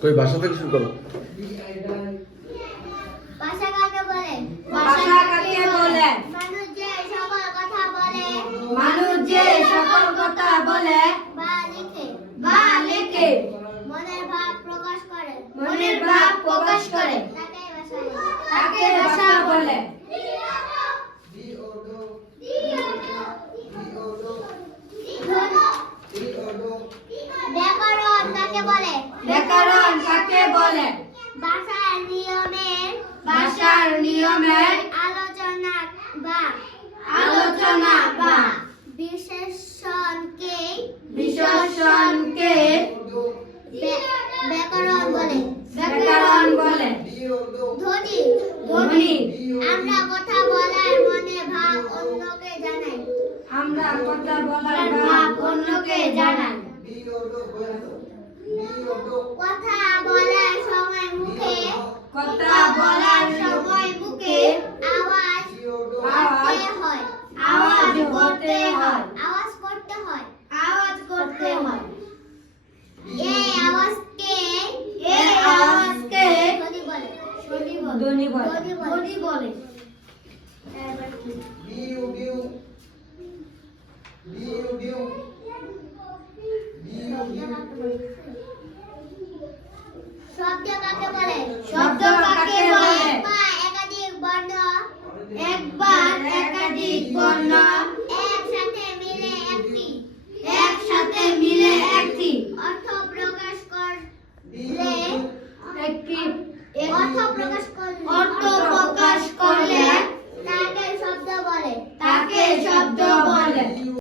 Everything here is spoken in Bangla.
কই ভাষা থেকে শুরু করো। ভাষা কাকে বলে? ভাষা কাকে বলে? মানুষ যে সকল কথা বলে, মানুষ যে সকল কথা বলে বা লিখে, মনের ভাব প্রকাশ করে, মনের ভাব প্রকাশ করে তাকে ভাষা বলে। তাকে ভাষা বলে। ব্যাকরণ কাকে বলে? ব্যাকরণ কাকে বলে? ভাষার নিয়মের আলোচনা বা বিশেষণকে ব্যাকরণ বলে। ধ্বনি আমরা কথা বলার মনে ভাব অন্যকে জানাই। কথা বলার ভাব অন্যকে জানাই। কথা বলার সময় মুখে আওয়াজ করতে হয়। এই আওয়াজকে ধ্বনি বলে। Biu, biu.